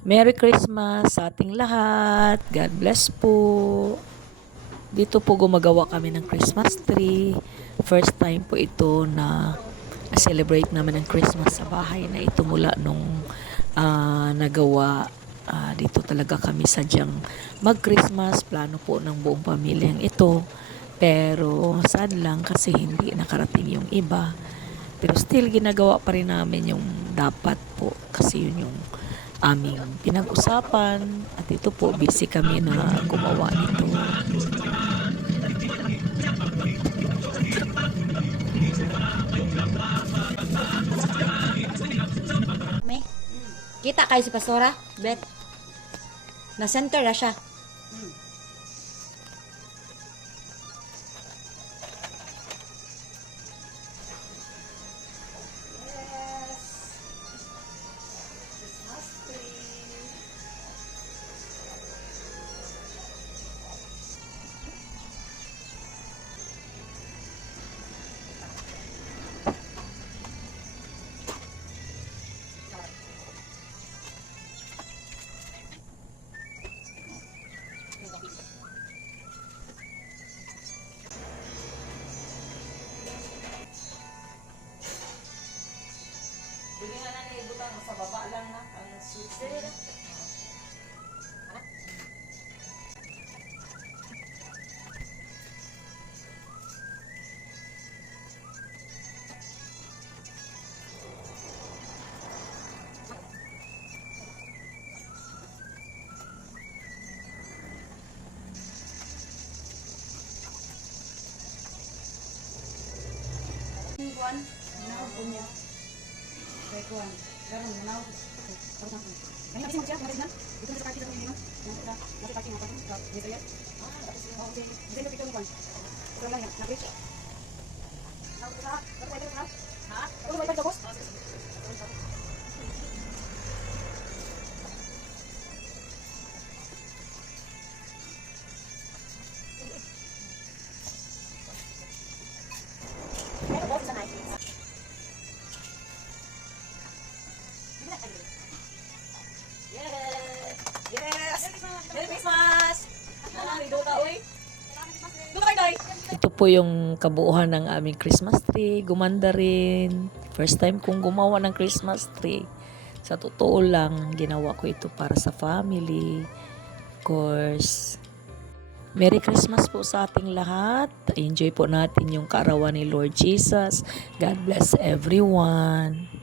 Merry Christmas sa ating lahat. God bless po. Dito po gumagawa kami ng Christmas tree. First time po ito na celebrate naman ng Christmas sa bahay na ito mula nung nagawa. Dito talaga kami sadyang mag-Christmas. Plano po ng buong pamilyang ito. Pero sad lang kasi hindi nakarating yung iba. Pero still ginagawa pa rin namin yung dapat po kasi yun yung aming pinag-usapan at ito po busy kami na gumawa nito. May kita kayo si Pastora, Bet. Na center na siya. Hindi nga na naibutang sa baba lang na ang switch. Kuan, na punya. Kuan, garang na. Kaya kasi magsiya, mga tignan. Ito sa party ng mga nasa party ng mga dito yan. Okay. Dito pito kuan. Pero lang yan, na-reach. Ha? Ano ba ito, boss? Merry Christmas! Ito po yung kabuuhan ng aming Christmas tree. Gumanda rin. First time kong gumawa ng Christmas tree. Sa totoo lang, ginawa ko ito para sa family. Of course. Merry Christmas po sa ating lahat. Enjoy po natin yung kaarawan ni Lord Jesus. God bless everyone.